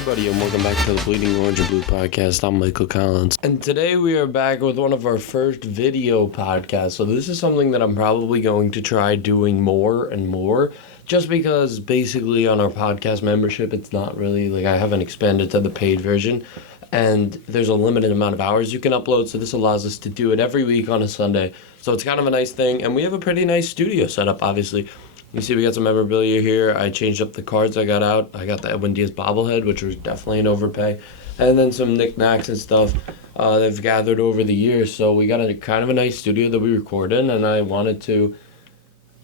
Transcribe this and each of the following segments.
everybody, and welcome back to the Bleeding Orange and Blue podcast. I'm Michael Collins, and today we are back with one of our first video podcasts. So this is something that I'm probably going to try doing more and more, just because basically on our podcast membership, it's not really, like, I haven't expanded to the paid version, and there's a limited amount of hours you can upload, so this allows us to do it every week on a Sunday. So it's kind of a nice thing, and we have a pretty nice studio set up, obviously. You see we got some memorabilia here. I changed up the cards I got out. I got the Edwin Diaz bobblehead, which was definitely an overpay. And then some knickknacks and stuff they've gathered over the years. So we got a kind of a nice studio that we record in, and I wanted to,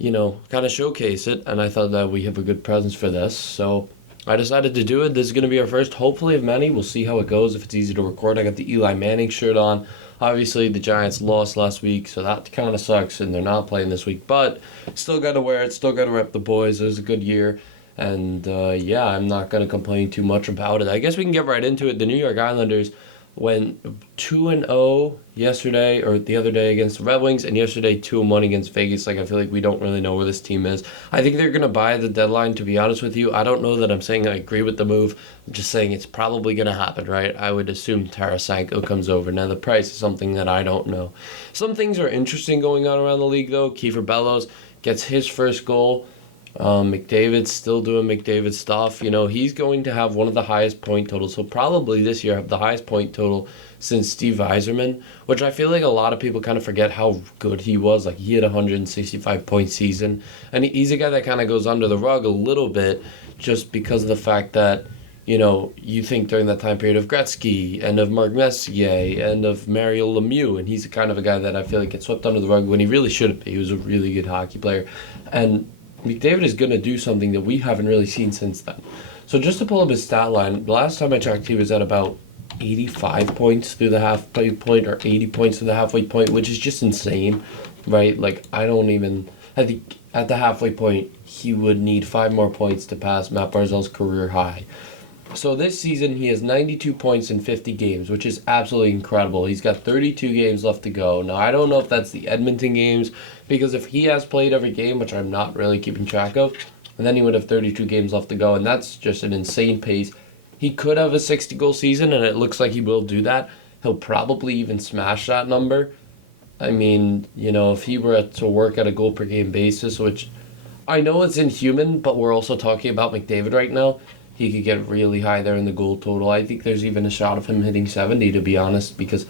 kind of showcase it. And I thought that we have a good presence for this. So I decided to do it. This is going to be our first, hopefully, of many. We'll see how it goes, if it's easy to record. I got the Eli Manning shirt on. Obviously, the Giants lost last week, so that kind of sucks, and they're not playing this week. But still got to wear it, still got to rep the boys. It was a good year, and I'm not going to complain too much about it. I guess we can get right into it. The New York Islanders went 2-0 yesterday, or the other day, against the Red Wings, and yesterday 2-1 against Vegas. I feel like we don't really know where this team is. I think they're going to buy the deadline, to be honest with you. I don't know that I'm saying I agree with the move. I'm just saying it's probably going to happen, right? I would assume Tarasenko comes over. Now, the price is something that I don't know. Some things are interesting going on around the league, though. Kiefer Bellows gets his first goal. McDavid's still doing McDavid stuff. He's going to have one of the highest point totals. He'll probably this year have the highest point total since Steve Yzerman, which I feel like a lot of people kind of forget how good he was. Like, he had a 165-point season. And he's a guy that kind of goes under the rug a little bit just because of the fact that, you think during that time period of Gretzky and of Mark Messier and of Mario Lemieux, and he's kind of a guy that I feel like gets swept under the rug when he really shouldn't be. He was a really good hockey player. And McDavid is going to do something that we haven't really seen since then. So just to pull up his stat line, the last time I checked, he was at about 85 points through the halfway point, or 80 points through the halfway point, which is just insane, right? Like, I think at the halfway point, he would need 5 more points to pass Matt Barzal's career high. So this season, he has 92 points in 50 games, which is absolutely incredible. He's got 32 games left to go. Now, I don't know if that's the Edmonton games, because if he has played every game, which I'm not really keeping track of, and then he would have 32 games left to go, and that's just an insane pace. He could have a 60-goal season, and it looks like he will do that. He'll probably even smash that number. I mean, if he were to work at a goal-per-game basis, which I know it's inhuman, but we're also talking about McDavid right now. He could get really high there in the goal total. I think there's even a shot of him hitting 70, to be honest, because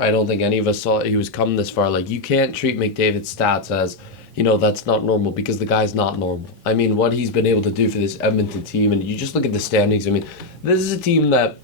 I don't think any of us saw he was coming this far. Like, you can't treat McDavid's stats as, that's not normal, because the guy's not normal. I mean, what he's been able to do for this Edmonton team, and you just look at the standings. I mean, this is a team that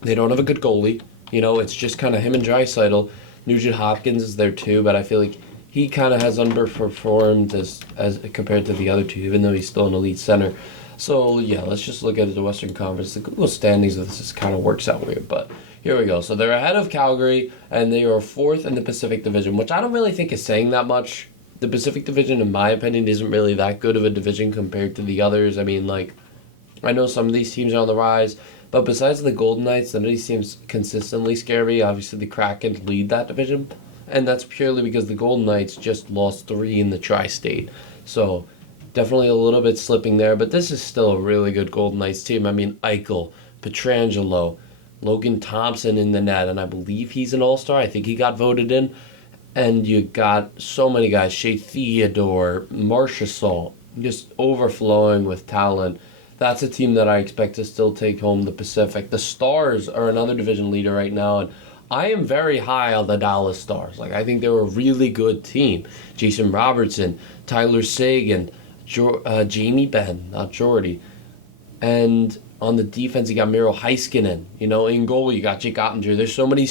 they don't have a good goalie. It's just kind of him and Draisaitl. Nugent Hopkins is there too, but I feel like he kind of has underperformed as compared to the other two, even though he's still an elite center. So, yeah, let's just look at the Western Conference. The Google standings of this just kind of works out weird, but here we go. So they're ahead of Calgary, and they are 4th in the Pacific Division, which I don't really think is saying that much. The Pacific Division, in my opinion, isn't really that good of a division compared to the others. I mean, I know some of these teams are on the rise, but besides the Golden Knights, none of these teams consistently scare me. Obviously, the Kraken lead that division, and that's purely because the Golden Knights just lost 3 in the Tri-State. So definitely a little bit slipping there, but this is still a really good Golden Knights team. I mean, Eichel, Pietrangelo, Logan Thompson in the net, and I believe he's an all-star. I think he got voted in. And you got so many guys, Shea Theodore, Marchessault, just overflowing with talent. That's a team that I expect to still take home the Pacific. The Stars are another division leader right now, and I am very high on the Dallas Stars. I think they're a really good team. Jason Robertson, Tyler Seguin, Jamie Benn, not Jordy. And on the defense, you got Miro Heiskanen. In goal, you got Jake Ottinger. There's so much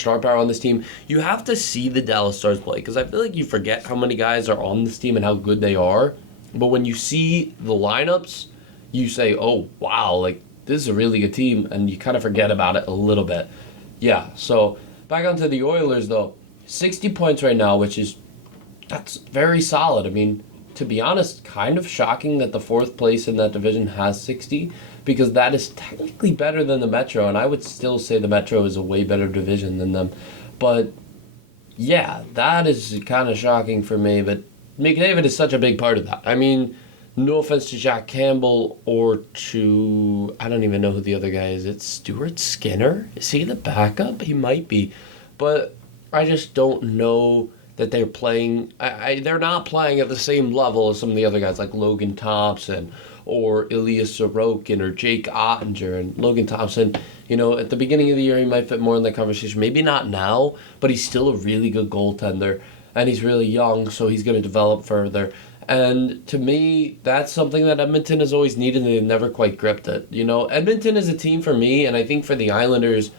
star power on this team. You have to see the Dallas Stars play, because I feel like you forget how many guys are on this team and how good they are. But when you see the lineups, you say, oh, wow, this is a really good team, and you kind of forget about it a little bit. Yeah, so back onto the Oilers, though. 60 points right now, that's very solid. I mean, to be honest, kind of shocking that the 4th place in that division has 60, because that is technically better than the Metro, and I would still say the Metro is a way better division than them. But, yeah, that is kind of shocking for me, but McDavid is such a big part of that. I mean, No offense to Jack Campbell or to, I don't even know who the other guy is. It's Stuart Skinner? Is he the backup? He might be. But I just don't know that they're playing. They're not playing at the same level as some of the other guys like Logan Thompson or Ilya Sorokin or Jake Ottinger. And Logan Thompson, at the beginning of the year, he might fit more in that conversation. Maybe not now, but he's still a really good goaltender. And he's really young, so he's going to develop further. And to me, that's something that Edmonton has always needed, and they've never quite gripped it. Edmonton is a team for me, and I think for the Islanders,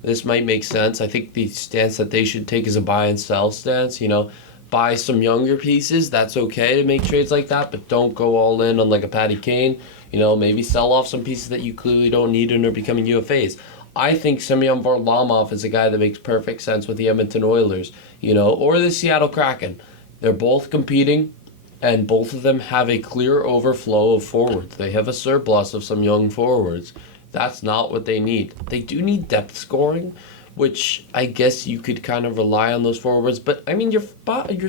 this might make sense. I think the stance that they should take is a buy and sell stance. Buy some younger pieces. That's okay to make trades like that, but don't go all in on like a Patty Kane. Maybe sell off some pieces that you clearly don't need and are becoming UFAs. I think Semyon Varlamov is a guy that makes perfect sense with the Edmonton Oilers, or the Seattle Kraken. They're both competing, and both of them have a clear overflow of forwards. They have a surplus of some young forwards. That's not what they need. They do need depth scoring, which I guess you could kind of rely on those forwards. But, I mean, your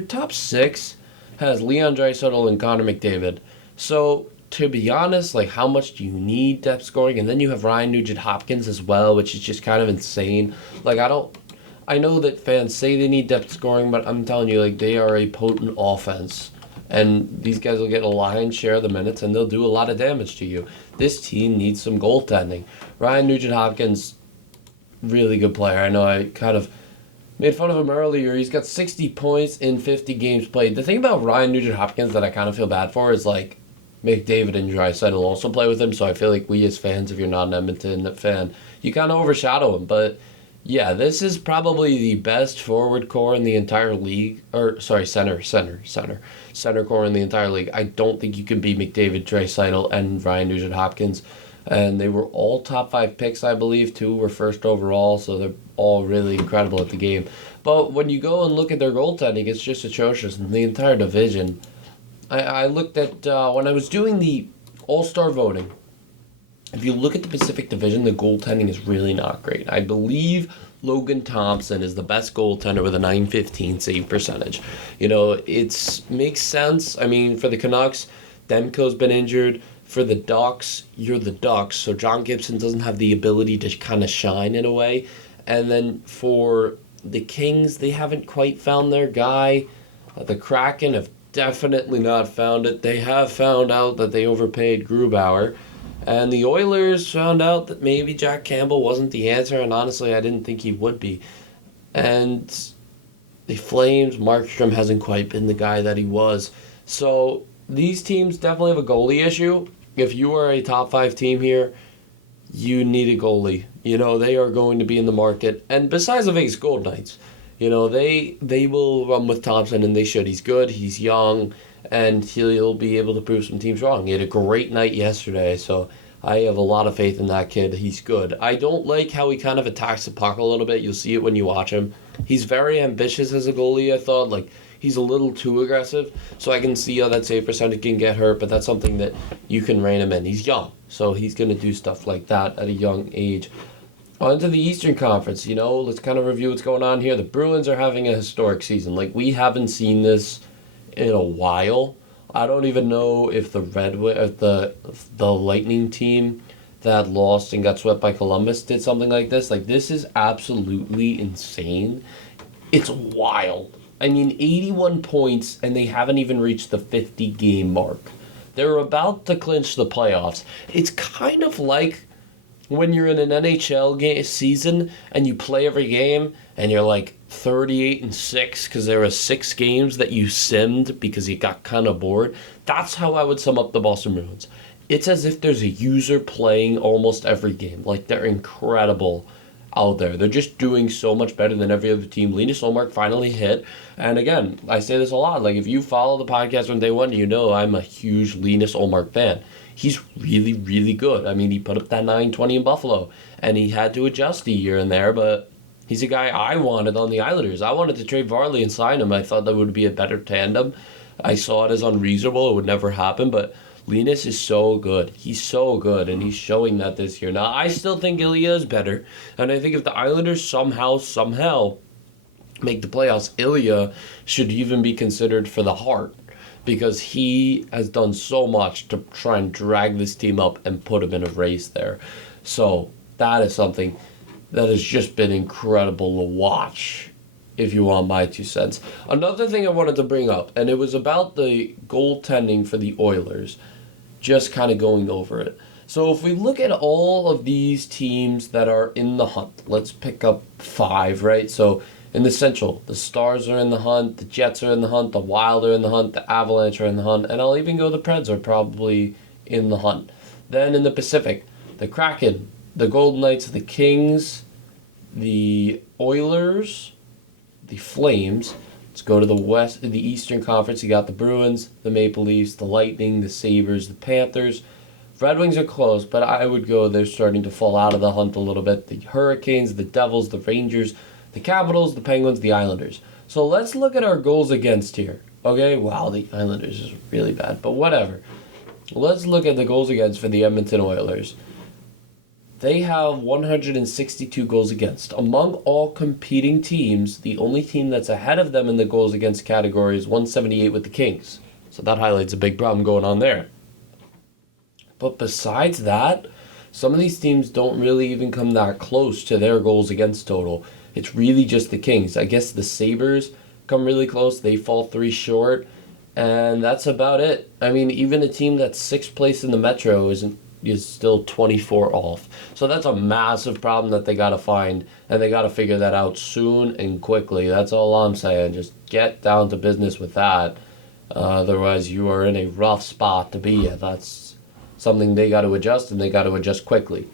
top six has Leon Draisaitl and Connor McDavid. So, to be honest, like, how much do you need depth scoring? And then you have Ryan Nugent-Hopkins as well, which is just kind of insane. Like, I know that fans say they need depth scoring, but I'm telling you, like, they are a potent offense. And these guys will get a lion's share of the minutes, and they'll do a lot of damage to you. This team needs some goaltending. Ryan Nugent-Hopkins, really good player. I know I kind of made fun of him earlier. He's got 60 points in 50 games played. The thing about Ryan Nugent-Hopkins that I kind of feel bad for is, like, McDavid and Draisaitl also play with him, so I feel like we as fans, if you're not an Edmonton fan, you kind of overshadow him. But yeah, this is probably the best forward core in the entire league. Center core in the entire league. I don't think you can beat McDavid, Draisaitl, and Ryan Nugent-Hopkins. And they were all top 5 picks, I believe. 2 were first overall, so they're all really incredible at the game. But when you go and look at their goaltending, it's just atrocious in the entire division. I looked at, when I was doing the All-Star voting, if you look at the Pacific Division, the goaltending is really not great. I believe Logan Thompson is the best goaltender with a .915 save percentage. It makes sense. I mean, for the Canucks, Demko's been injured. For the Ducks, you're the Ducks, so John Gibson doesn't have the ability to kind of shine in a way. And then for the Kings, they haven't quite found their guy. The Kraken have definitely not found it. They have found out that they overpaid Grubauer. And the Oilers found out that maybe Jack Campbell wasn't the answer, and honestly, I didn't think he would be. And the Flames, Markstrom hasn't quite been the guy that he was. So these teams definitely have a goalie issue. If you are a top 5 team here, you need a goalie. They are going to be in the market. And besides the Vegas Golden Knights, they will run with Thompson, and they should. He's good, he's young, and he'll be able to prove some teams wrong. He had a great night yesterday, so I have a lot of faith in that kid. He's good. I don't like how he kind of attacks the puck a little bit. You'll see it when you watch him. He's very ambitious as a goalie, I thought. Like, he's a little too aggressive, so I can see how that save percentage can get hurt, but that's something that you can rein him in. He's young, so he's going to do stuff like that at a young age. On to the Eastern Conference, let's kind of review what's going on here. The Bruins are having a historic season. Like, we haven't seen this in a while. I don't even know if the Lightning team that lost and got swept by Columbus did something like this. Like, this is absolutely insane. It's wild. I mean, 81 points, and they haven't even reached the 50-game mark. They're about to clinch the playoffs. It's kind of like when you're in an NHL season and you play every game and you're like 38-6 because there were 6 games that you simmed because you got kind of bored. That's how I would sum up the Boston Bruins. It's as if there's a user playing almost every game. Like, they're incredible out there. They're just doing so much better than every other team. Linus Ullmark finally hit. And again, I say this a lot. Like, if you follow the podcast from day one, I'm a huge Linus Ullmark fan. He's really, really good. I mean, he put up that .920 in Buffalo, and he had to adjust here and there, but he's a guy I wanted on the Islanders. I wanted to trade Varley and sign him. I thought that would be a better tandem. I saw it as unreasonable. It would never happen, but Linus is so good. He's so good, and he's showing that this year. Now, I still think Ilya is better, and I think if the Islanders somehow make the playoffs, Ilya should even be considered for the Hart. because he has done so much to try and drag this team up and put him in a race there. So that is something that has just been incredible to watch, if you want my 2 cents. Another thing I wanted to bring up, and it was about the goaltending for the Oilers, just kind of going over it. So if we look at all of these teams that are in the hunt, let's pick up 5, right? So in the Central, the Stars are in the hunt, the Jets are in the hunt, the Wild are in the hunt, the Avalanche are in the hunt, and I'll even go the Preds are probably in the hunt. Then in the Pacific, the Kraken, the Golden Knights, the Kings, the Oilers, the Flames. Let's go to the Eastern Conference. You got the Bruins, the Maple Leafs, the Lightning, the Sabres, the Panthers. Red Wings are close, but I would go they're starting to fall out of the hunt a little bit. The Hurricanes, the Devils, the Rangers, the Capitals, the Penguins, the Islanders. So let's look at our goals against here. Okay, wow, the Islanders is really bad, but whatever. Let's look at the goals against for the Edmonton Oilers. They have 162 goals against. Among all competing teams, the only team that's ahead of them in the goals against category is 178 with the Kings. So that highlights a big problem going on there. But besides that, some of these teams don't really even come that close to their goals against total. It's really just the Kings. I guess the Sabres come really close. They fall 3 short. And that's about it. I mean, even a team that's 6th place in the Metro is still 24 off. So that's a massive problem that they got to find. And they got to figure that out soon and quickly. That's all I'm saying. Just get down to business with that. Otherwise, you are in a rough spot to be at. That's something they got to adjust, and they got to adjust quickly.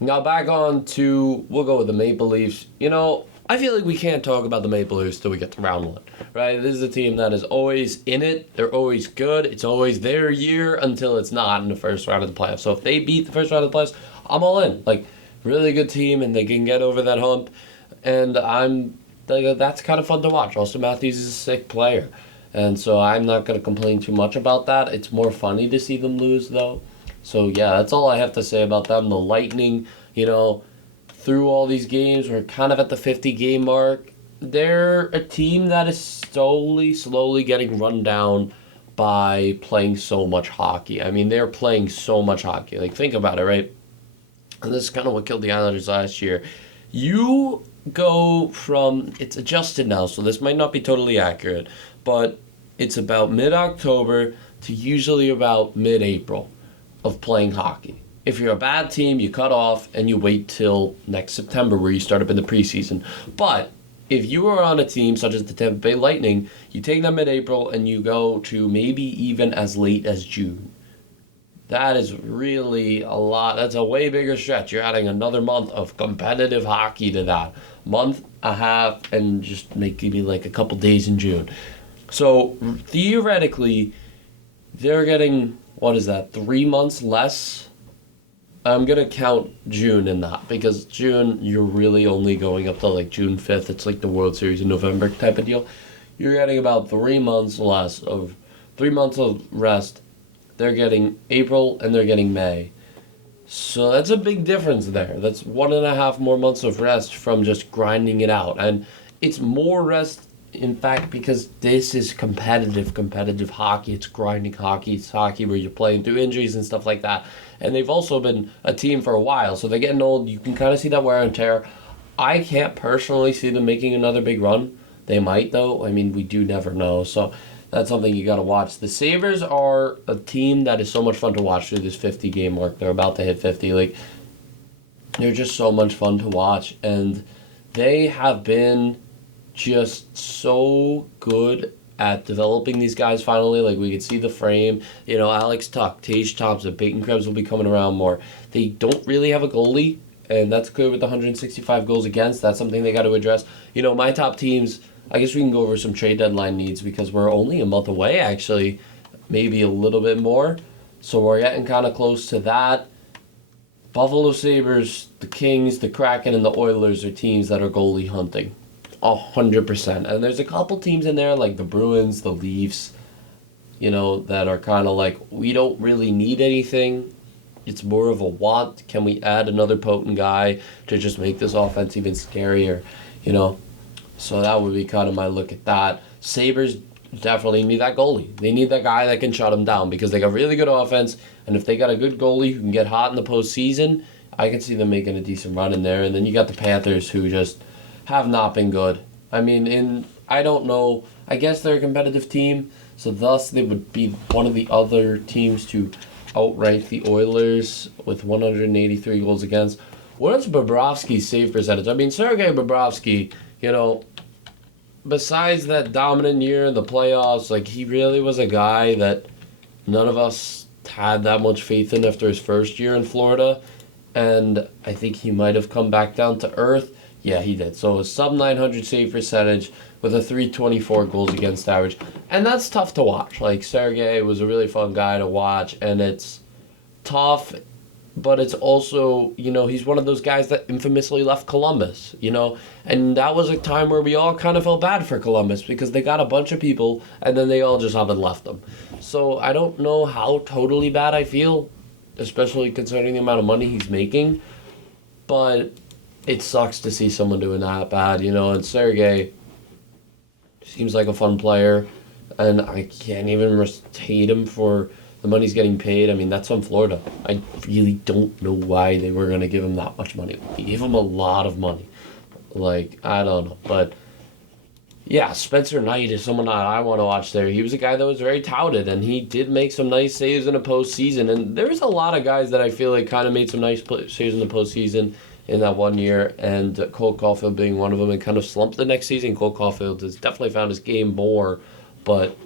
Now back on to, we'll go with the Maple Leafs. You know, I feel like we can't talk about the Maple Leafs till we get to round 1, right? This is a team that is always in it. They're always good. It's always their year until it's not in the first round of the playoffs. So if they beat the first round of the playoffs, I'm all in. Like, really good team, and they can get over that hump. And that's kind of fun to watch. Austin Matthews is a sick player. And so I'm not going to complain too much about that. It's more funny to see them lose, though. So, yeah, that's all I have to say about them. The Lightning, you know, through all these games, we're kind of at the 50-game mark. They're a team that is slowly getting run down by playing so much hockey. I mean, they're playing so much hockey. Like, think about it, right? And this is kind of what killed the Islanders last year. You go from, it's adjusted now, so this might not be totally accurate, but it's about mid-October to usually about mid-April of playing hockey. If you're a bad team, you cut off and you wait till next September where you start up in the preseason. But if you are on a team such as the Tampa Bay Lightning, you take them mid-April and you go to maybe even as late as June. That is really a lot. That's a way bigger stretch. You're adding another month of competitive hockey to that. Month, a half, and just maybe like a couple days in June. So theoretically, they're getting, 3 months less? I'm going to count June in that, because June, you're really only going up to like June 5th. It's like the World Series in November type of deal. You're getting about 3 months less of 3 months of rest. They're getting April and they're getting May. So that's a big difference there. That's 1.5 more months of rest from just grinding it out. And it's more rest, in fact, because this is competitive hockey. It's grinding hockey. It's hockey where you're playing through injuries and stuff like that. And they've also been a team for a while, so they're getting old. You can kind of see that wear and tear. I can't personally see them making another big run. They might, though. I mean, we do never know. So that's something you got to watch. The Sabres are a team that is so much fun to watch through this 50-game mark. They're about to hit 50. Like, they're just so much fun to watch. And they have been just so good at developing these guys finally. Like, we could see the frame. You know, Alex Tuch, Tage Thompson, Peyton Krebs will be coming around more. They don't really have a goalie, and that's clear with the 165 goals against. That's something they got to address. You know, my top teams, I guess we can go over some trade deadline needs because we're only a month away, actually. Maybe a little bit more. So we're getting kind of close to that. Buffalo Sabres, the Kings, the Kraken, and the Oilers are teams that are goalie hunting. 100%. And there's a couple teams in there like the Bruins, the Leafs, you know, that are kind of like, we don't really need anything. It's more of a want. Can we add another potent guy to just make this offense even scarier, you know? So that would be kind of my look at that. Sabres definitely need that goalie. They need that guy that can shut them down because they got really good offense, and if they got a good goalie who can get hot in the postseason, I can see them making a decent run in there. And then you got the Panthers who just have not been good. I mean, I don't know. I guess they're a competitive team, so thus they would be one of the other teams to outrank the Oilers with 183 goals against. What is Bobrovsky's save percentage? I mean, Sergei Bobrovsky, besides that dominant year in the playoffs, like, he really was a guy that none of us had that much faith in after his first year in Florida. And I think he might have come back down to earth. Yeah, he did. So a sub-900 save percentage with a 324 goals against average. And that's tough to watch. Like, Sergei was a really fun guy to watch, and it's tough, but it's also, he's one of those guys that infamously left Columbus, and that was a time where we all kind of felt bad for Columbus because they got a bunch of people, and then they all just haven't left them. So I don't know how totally bad I feel, especially considering the amount of money he's making, but it sucks to see someone doing that bad, and Sergei seems like a fun player, and I can't even hate him for the money he's getting paid. I mean, that's on Florida. I really don't know why they were going to give him that much money. They gave him a lot of money. Like, I don't know. But, yeah, Spencer Knight is someone that I want to watch there. He was a guy that was very touted, and he did make some nice saves in the postseason. And there's a lot of guys that I feel like kind of made some nice saves in the postseason in that one year, and Cole Caulfield being one of them, and kind of slumped the next season. Cole Caulfield has definitely found his game more, but,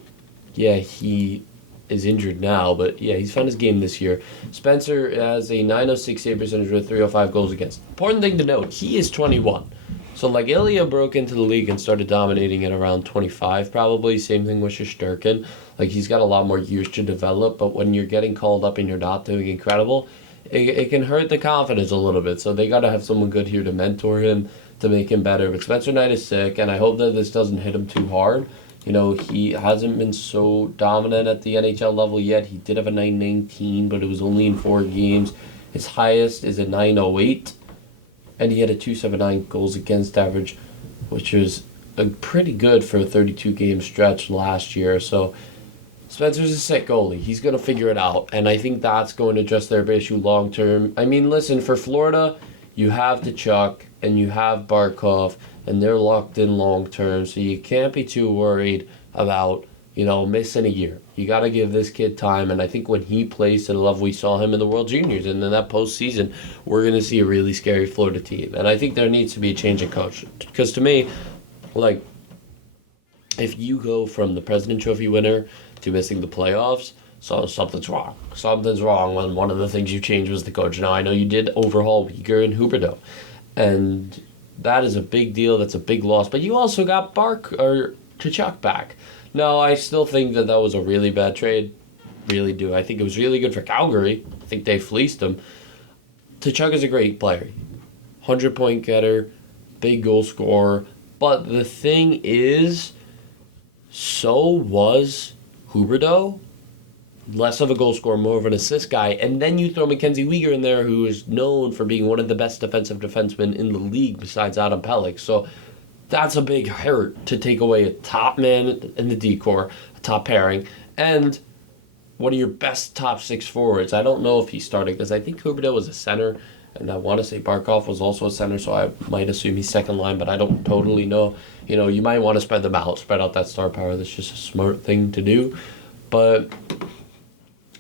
yeah, he is injured now, but yeah, he's found his game this year. Spencer has a 906 save percentage with 305 goals against. Important thing to note, he is 21. So, like, Ilya broke into the league and started dominating at around 25 probably. Same thing with Shesterkin. Like, he's got a lot more years to develop, but when you're getting called up and you're not doing incredible, it can hurt the confidence a little bit. So they got to have someone good here to mentor him, to make him better. But Spencer Knight is sick, and I hope that this doesn't hit him too hard. He hasn't been so dominant at the NHL level yet. He did have a 919, but it was only in 4 games. His highest is a 908, and he had a 279 goals against average, which was pretty good for a 32-game stretch last year. So Spencer's a sick goalie. He's going to figure it out, and I think that's going to address their issue long term. I mean, listen, for Florida, you have Tkachuk and you have Barkov, and they're locked in long term, so you can't be too worried about, missing a year. You got to give this kid time, and I think when he plays to the level we saw him in the World Juniors and in that postseason, we're going to see a really scary Florida team. And I think there needs to be a change in coach. Because to me, like, if you go from the President Trophy winner to missing the playoffs, so something's wrong. Something's wrong when one of the things you changed was the coach. Now, I know you did overhaul Uyghur and Huberdeau, and that is a big deal. That's a big loss. But you also got Tkachuk back. No, I still think that was a really bad trade. Really do. I think it was really good for Calgary. I think they fleeced him. Tkachuk is a great player. 100-point getter, big goal scorer. But the thing is, so was Huberdeau. Less of a goal scorer, more of an assist guy. And then you throw Mackenzie Weegar in there, who is known for being one of the best defensive defensemen in the league besides Adam Pelech. So that's a big hurt to take away a top man in the D-core, a top pairing, and one of your best top 6 forwards. I don't know if he's starting because I think Huberdeau was a center, and I want to say Barkov was also a center, so I might assume he's second line, but I don't totally know. You might want to spread them out, spread out that star power. That's just a smart thing to do. But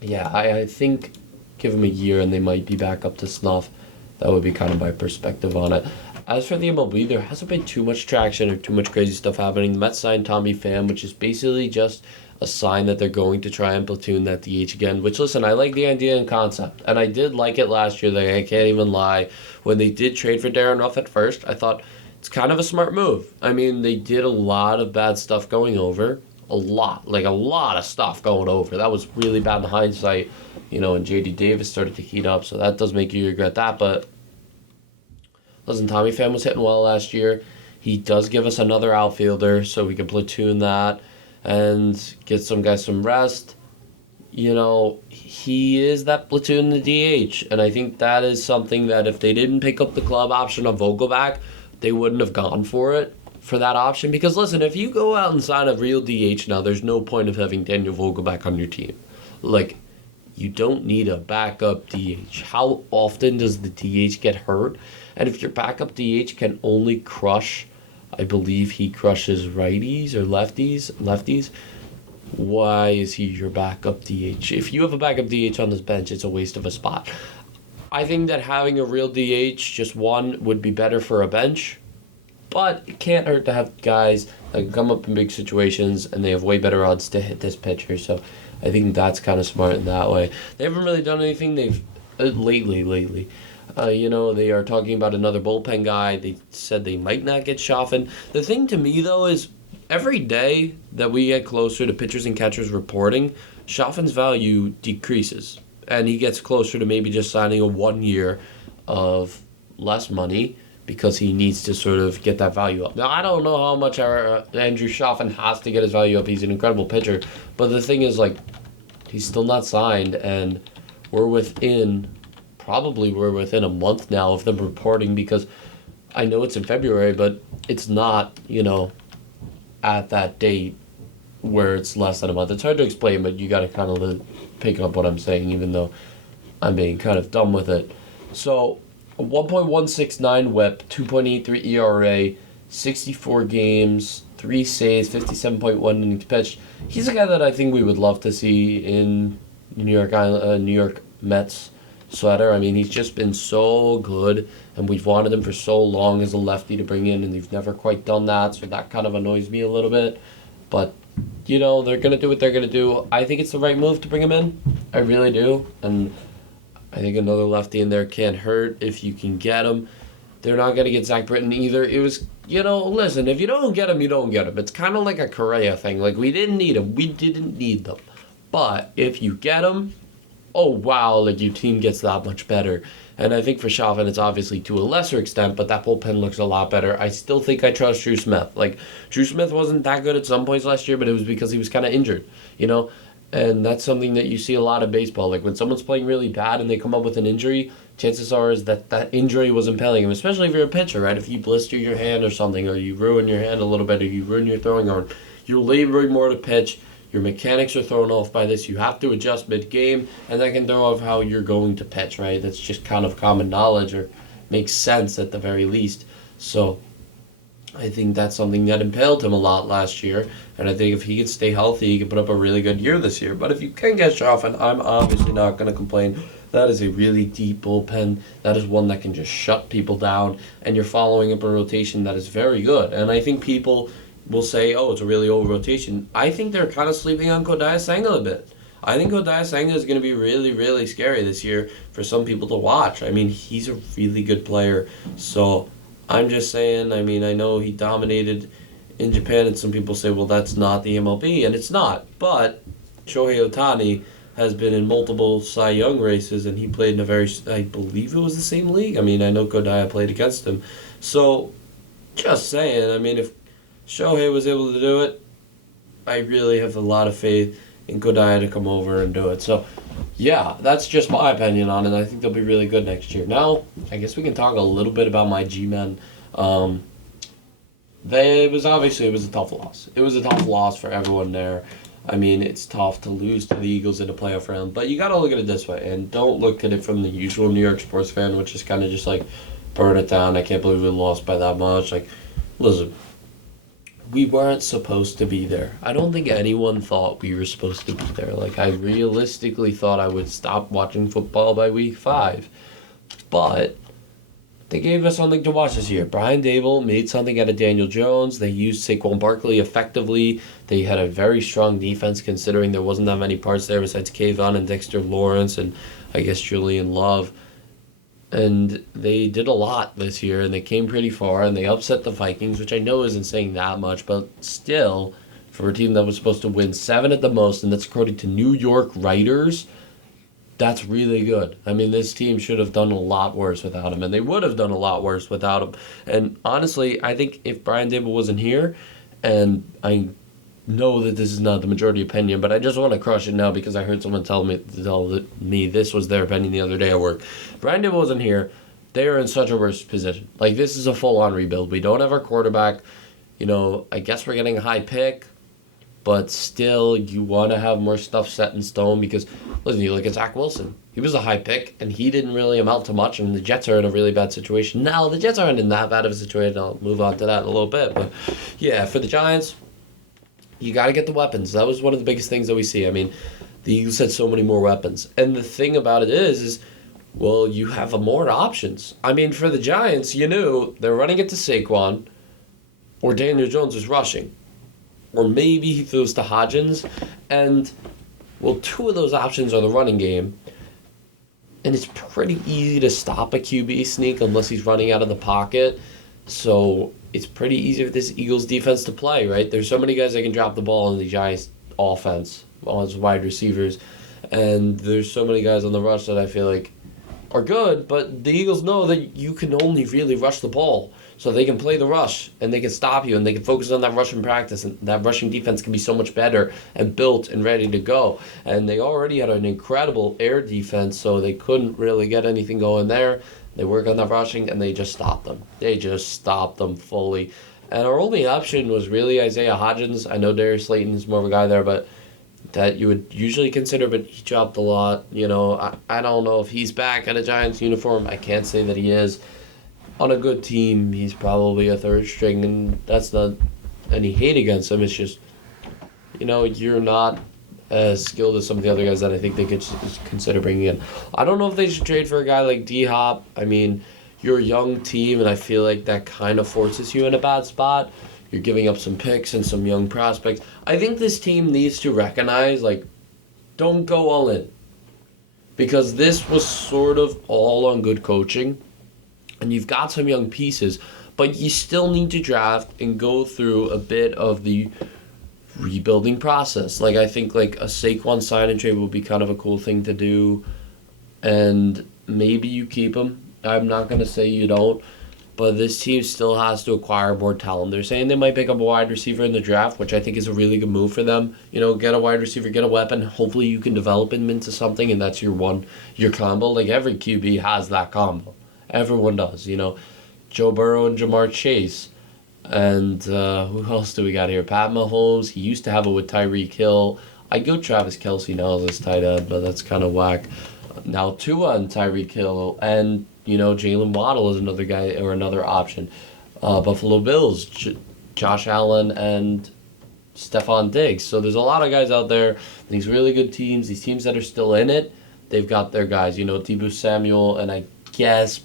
yeah, I think give them a year and they might be back up to snuff. That would be kind of my perspective on it. As for the MLB, there hasn't been too much traction or too much crazy stuff happening. The Mets signed Tommy Pham, which is basically just a sign that they're going to try and platoon that DH again. Which, listen, I like the idea and concept. And I did like it last year. Like, I can't even lie. When they did trade for Darren Ruff at first, I thought it's kind of a smart move. I mean, they did a lot of bad stuff going over. A lot of stuff going over. That was really bad in hindsight, and J.D. Davis started to heat up, so that does make you regret that. But listen, Tommy Pham was hitting well last year. He does give us another outfielder, so we can platoon that and get some guys some rest. He is that platoon in the DH, and I think that is something that if they didn't pick up the club option of Vogelback, they wouldn't have gone for it. for that option. Because listen, if you go out and sign a real DH now, there's no point of having Daniel Vogelback on your team. Like, you don't need a backup DH. How often does the DH get hurt? And if your backup DH can only crush, I believe he crushes righties or lefties, why is he your backup DH? If you have a backup DH on this bench, it's a waste of a spot. I think that having a real DH, just one, would be better for a bench. But it can't hurt to have guys that can come up in big situations, and they have way better odds to hit this pitcher. So I think that's kind of smart in that way. They haven't really done anything lately. They are talking about another bullpen guy. They said they might not get Chafin. The thing to me, though, is every day that we get closer to pitchers and catchers reporting, Chafin's value decreases. And he gets closer to maybe just signing a 1 year of less money because he needs to sort of get that value up. Now, I don't know how much Andrew Chafin has to get his value up. He's an incredible pitcher. But the thing is, like, he's still not signed, and we're within a month now of them reporting, because I know it's in February, but it's not, at that date where it's less than a month. It's hard to explain, but you got to kind of pick up what I'm saying, even though I'm being kind of dumb with it. So, a 1.169 whip, 2.83 ERA, 64 games, 3 saves, 57.1 innings pitched. He's a guy that I think we would love to see in New York Mets sweater. I mean, he's just been so good, and we've wanted him for so long as a lefty to bring in, and they've never quite done that, so that kind of annoys me a little bit. But, they're going to do what they're going to do. I think it's the right move to bring him in. I really do. And I think another lefty in there can't hurt if you can get him. They're not going to get Zach Britton either. It was, listen, if you don't get him, you don't get him. It's kind of like a Correa thing. Like, we didn't need him. We didn't need them. But if you get him, oh, wow, like, your team gets that much better. And I think for Chafin, it's obviously to a lesser extent, but that bullpen looks a lot better. I still think I trust Drew Smith. Like, Drew Smith wasn't that good at some points last year, but it was because he was kind of injured, And that's something that you see a lot of baseball. Like, when someone's playing really bad and they come up with an injury, chances are is that injury was impaling him, especially if you're a pitcher, right? If you blister your hand or something, or you ruin your hand a little bit, or you ruin your throwing arm, you're laboring more to pitch. Your mechanics are thrown off by this. You have to adjust mid-game, and that can throw off how you're going to pitch, right? That's just kind of common knowledge, or makes sense at the very least. So I think that's something that impaled him a lot last year, and I think if he can stay healthy, he can put up a really good year this year. But if you can get Chafin, I'm obviously not going to complain. That is a really deep bullpen. That is one that can just shut people down, and you're following up a rotation that is very good. And I think people will say, oh, it's a really old rotation. I think they're kind of sleeping on Kodai Senga a bit. I think Kodai Senga is going to be really, really scary this year for some people to watch. I mean, he's a really good player. So I'm just saying, I mean, I know he dominated in Japan, and some people say, well, that's not the MLB, and it's not. But Shohei Ohtani has been in multiple Cy Young races, and he played in I believe it was the same league. I mean, I know Kodai played against him. So just saying, I mean, if Shohei was able to do it, I really have a lot of faith in Kodai to come over and do it. So, yeah, that's just my opinion on it. I think they'll be really good next year. Now, I guess we can talk a little bit about my G-Men. It was a tough loss. It was a tough loss for everyone there. I mean, it's tough to lose to the Eagles in a playoff round, but you got to look at it this way, and don't look at it from the usual New York sports fan, which is kind of just like, burn it down. I can't believe we lost by that much. Like, listen, we weren't supposed to be there. I don't think anyone thought we were supposed to be there. Like, I realistically thought I would stop watching football by week 5. But they gave us something to watch this year. Brian Dable made something out of Daniel Jones. They used Saquon Barkley effectively. They had a very strong defense, considering there wasn't that many parts there besides Kayvon and Dexter Lawrence and I guess Julian Love. And they did a lot this year, and they came pretty far, and they upset the Vikings, which I know isn't saying that much, but still, for a team that was supposed to win 7 at the most, and that's according to New York writers, that's really good. I mean, this team should have done a lot worse without him, and they would have done a lot worse without him. And honestly, I think if Brian Dable wasn't here, and I know that this is not the majority opinion, but I just want to crush it now because I heard someone tell me this was their opinion the other day at work. Brian Dable wasn't here. They are in such a worse position. Like, this is a full-on rebuild. We don't have our quarterback. I guess we're getting a high pick, but still you want to have more stuff set in stone because, listen, you look at Zach Wilson. He was a high pick, and he didn't really amount to much, and the Jets are in a really bad situation. Now, the Jets aren't in that bad of a situation. I'll move on to that in a little bit. But, yeah, for the Giants, you got to get the weapons. That was one of the biggest things that we see. I mean, the Eagles had so many more weapons. And the thing about it is well, you have more options. I mean, for the Giants, you knew they're running it to Saquon, or Daniel Jones is rushing. Or maybe he throws to Hodgins. And, well, two of those options are the running game. And it's pretty easy to stop a QB sneak unless he's running out of the pocket. So it's pretty easy for this Eagles defense to play, right? There's so many guys that can drop the ball in the Giants offense as wide receivers. And there's so many guys on the rush that I feel like are good, but the Eagles know that you can only really rush the ball. So they can play the rush, and they can stop you, and they can focus on that rushing practice, and that rushing defense can be so much better and built and ready to go. And they already had an incredible air defense, so they couldn't really get anything going there. They work on that rushing, and they just stopped them. They just stopped them fully. And our only option was really Isaiah Hodgins. I know Darius Slayton is more of a guy there, but that you would usually consider, but he dropped a lot. I don't know if he's back at a Giants uniform. I can't say that he is. On a good team, he's probably a third string, and that's not any hate against him. It's just, you're not as skilled as some of the other guys that I think they could consider bringing in. I don't know if they should trade for a guy like D-Hop. I mean, you're a young team, and I feel like that kind of forces you in a bad spot. You're giving up some picks and some young prospects. I think this team needs to recognize, don't go all in. Because this was sort of all on good coaching. And you've got some young pieces, but you still need to draft and go through a bit of the rebuilding process. I think a Saquon sign and trade would be kind of a cool thing to do. And maybe you keep him. I'm not going to say you don't. But this team still has to acquire more talent. They're saying they might pick up a wide receiver in the draft, which I think is a really good move for them. Get a wide receiver, get a weapon. Hopefully you can develop him into something, and that's your combo. Every QB has that combo. Everyone does, Joe Burrow and Jamar Chase. And who else do we got here? Pat Mahomes. He used to have it with Tyreek Hill. I'd go Travis Kelce now as his tight end, but that's kind of whack. Now Tua and Tyreek Hill. And, Jalen Waddle is another guy or another option. Buffalo Bills, Josh Allen and Stephon Diggs. So there's a lot of guys out there. These really good teams. These teams that are still in it, they've got their guys. Deebo Samuel and I guess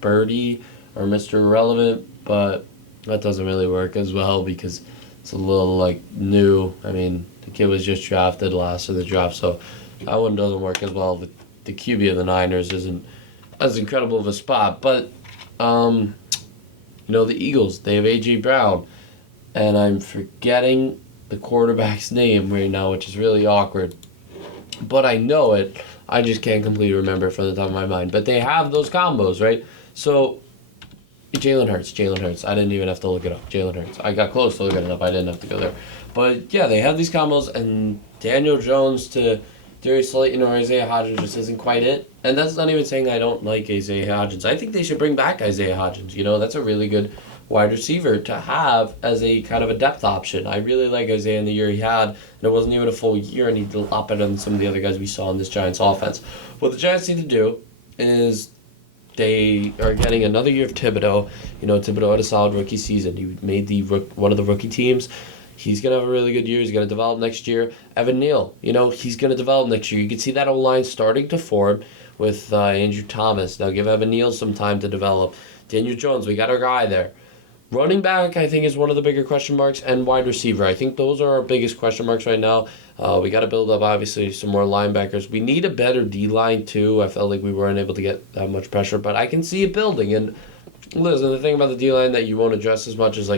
Birdie or Mr. Irrelevant, but that doesn't really work as well because it's a little new. I mean, the kid was just drafted last of the draft, so that one doesn't work as well. The QB of the Niners isn't as incredible of a spot, but the Eagles, they have A.J. Brown, and I'm forgetting the quarterback's name right now, which is really awkward, but I know it. I just can't completely remember it from the top of my mind, but they have those combos, right? So, Jalen Hurts. I didn't even have to look it up. Jalen Hurts. I got close to looking it up. I didn't have to go there. But, yeah, they have these combos, and Daniel Jones to Darius Slayton or Isaiah Hodgins just isn't quite it. And that's not even saying I don't like Isaiah Hodgins. I think they should bring back Isaiah Hodgins. That's a really good wide receiver to have as a kind of a depth option. I really like Isaiah in the year he had, and it wasn't even a full year, and he did a lot better than some of the other guys we saw in this Giants offense. What the Giants need to do is they are getting another year of Thibodeau. Thibodeau had a solid rookie season. He made one of the rookie teams. He's going to have a really good year. He's going to develop next year. Evan Neal, he's going to develop next year. You can see that O-line starting to form with Andrew Thomas. Now give Evan Neal some time to develop. Daniel Jones, we got our guy there. Running back, I think, is one of the bigger question marks, and wide receiver. I think those are our biggest question marks right now. We got to build up, obviously, some more linebackers. We need a better D-line, too. I felt like we weren't able to get that much pressure, but I can see it building. And listen, the thing about the D-line that you won't address as much is,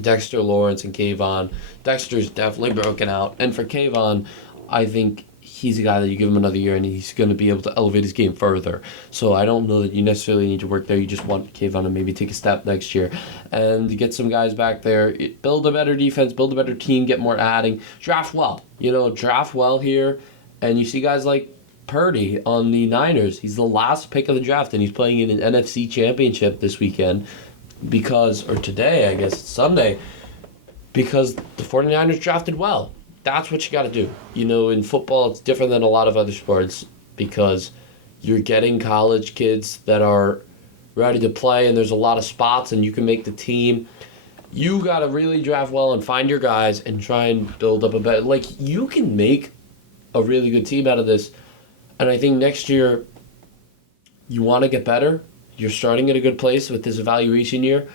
Dexter Lawrence and Kayvon. Dexter's definitely broken out. And for Kayvon, I think he's a guy that you give him another year and he's going to be able to elevate his game further. So I don't know that you necessarily need to work there. You just want Kayvon to maybe take a step next year and get some guys back there. Build a better defense, build a better team, get more adding. Draft well. Draft well here. And you see guys like Purdy on the Niners. He's the last pick of the draft and he's playing in an NFC championship this weekend. because, or today, I guess it's Sunday, because the 49ers drafted well. That's what you got to do. In football, it's different than a lot of other sports because you're getting college kids that are ready to play, and there's a lot of spots, and you can make the team. You got to really draft well and find your guys and try and build up a better... you can make a really good team out of this. And I think next year, you want to get better. You're starting at a good place with this evaluation year.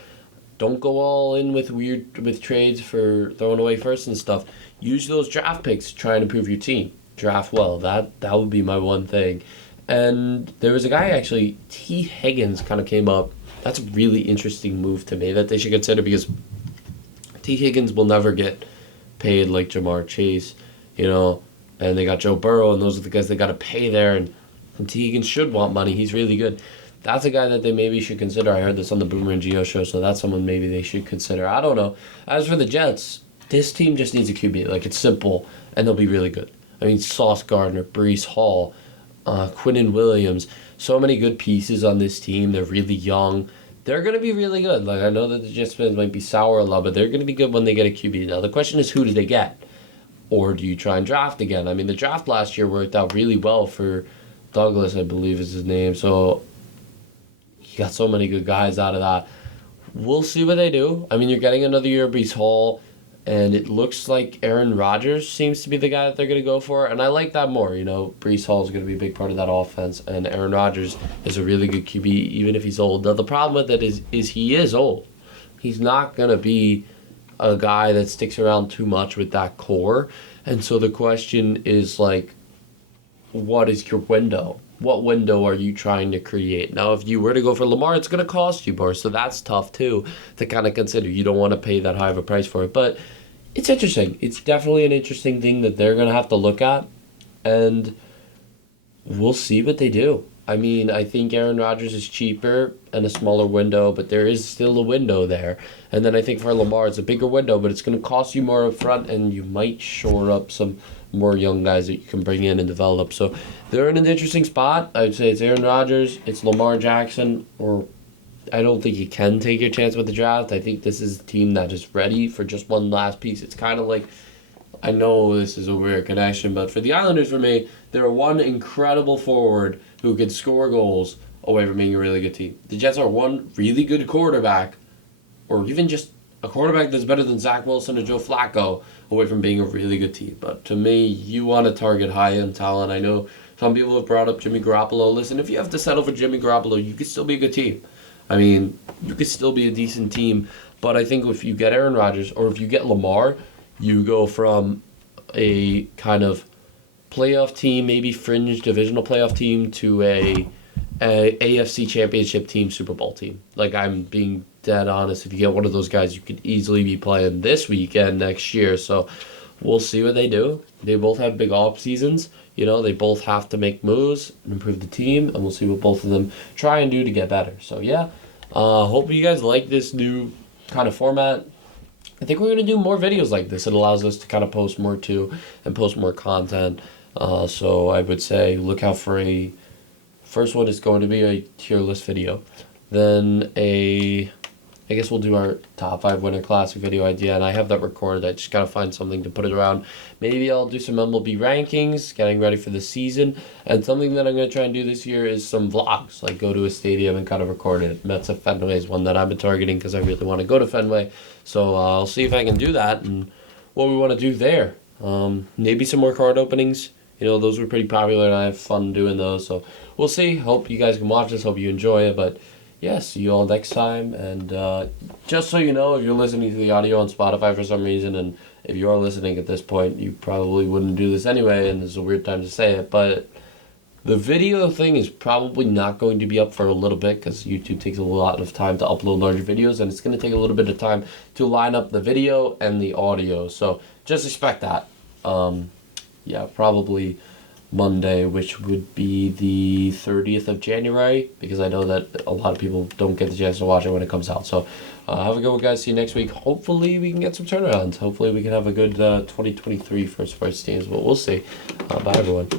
Don't go all in with trades for throwing away first and stuff. Use those draft picks to try and improve your team. Draft well. That would be my one thing. And there was a guy, actually, T. Higgins kind of came up. That's a really interesting move to me that they should consider because T. Higgins will never get paid like Jamar Chase, and they got Joe Burrow, and those are the guys they got to pay there, and T. Higgins should want money. He's really good. That's a guy that they maybe should consider. I heard this on the Boomer and Geo show, so that's someone maybe they should consider. I don't know. As for the Jets, this team just needs a QB. It's simple, and they'll be really good. I mean, Sauce Gardner, Breece Hall, Quinnen Williams, so many good pieces on this team. They're really young. They're going to be really good. I know that the Jets fans might be sour a lot, but they're going to be good when they get a QB. Now, the question is, who do they get? Or do you try and draft again? I mean, the draft last year worked out really well for Douglas, I believe is his name. So he got so many good guys out of that. We'll see what they do. I mean, you're getting another year of Breece Hall, and it looks like Aaron Rodgers seems to be the guy that they're going to go for, and I like that more. Breece Hall is going to be a big part of that offense, and Aaron Rodgers is a really good QB, even if he's old. Now, the problem with it is he is old. He's not going to be a guy that sticks around too much with that core, and so the question is, what is your window? What window are you trying to create? Now, if you were to go for Lamar, it's going to cost you more, so that's tough, too, to kind of consider. You don't want to pay that high of a price for it, but it's interesting. It's definitely an interesting thing that they're going to have to look at, and we'll see what they do. I mean, I think Aaron Rodgers is cheaper and a smaller window, but there is still a window there. And then I think for Lamar, it's a bigger window, but it's going to cost you more up front, and you might shore up some more young guys that you can bring in and develop. So they're in an interesting spot. I would say it's Aaron Rodgers, it's Lamar Jackson, or I don't think you can take your chance with the draft. I think this is a team that is ready for just one last piece. It's kind of like, I know this is a weird connection, but for the Islanders, for me, they're one incredible forward who can score goals away from being a really good team. The Jets are one really good quarterback, or even just a quarterback that's better than Zach Wilson or Joe Flacco, away from being a really good team. But to me, you want to target high-end talent. I know some people have brought up Jimmy Garoppolo. Listen, if you have to settle for Jimmy Garoppolo, you could still be a good team. I mean, you could still be a decent team. But I think if you get Aaron Rodgers, or if you get Lamar, you go from a kind of playoff team, maybe fringe divisional playoff team, to a AFC Championship team, Super Bowl team. I'm being dead honest. If you get one of those guys, you could easily be playing this weekend next year. So we'll see what they do. They both have big off seasons. They both have to make moves and improve the team, and we'll see what both of them try and do to get better. So yeah, hope you guys like this new kind of format. I think we're going to do more videos like this. It allows us to kind of post more too and post more content. So I would say look out for first one is going to be a tier list video. Then I guess we'll do our top 5 Winter Classic video idea, and I have that recorded. I just got to find something to put it around. Maybe I'll do some MLB rankings, getting ready for the season, and something that I'm going to try and do this year is some vlogs, go to a stadium and kind of record it. Mets at Fenway is one that I've been targeting because I really want to go to Fenway, so I'll see if I can do that and what we want to do there. Maybe some more card openings. Those were pretty popular, and I have fun doing those, so we'll see. Hope you guys can watch this. Hope you enjoy it, but yeah, see you all next time. And just so you know, if you're listening to the audio on Spotify for some reason, and if you are listening at this point, you probably wouldn't do this anyway, and this is a weird time to say it, but the video thing is probably not going to be up for a little bit because YouTube takes a lot of time to upload larger videos, and it's going to take a little bit of time to line up the video and the audio. So just expect that. Yeah, probably Monday, which would be the 30th of January, because I know that a lot of people don't get the chance to watch it when it comes out. So have a good one, guys. See you next week. Hopefully we can get some turnarounds. Hopefully we can have a good 2023 for sports teams, but we'll see. Bye, everyone.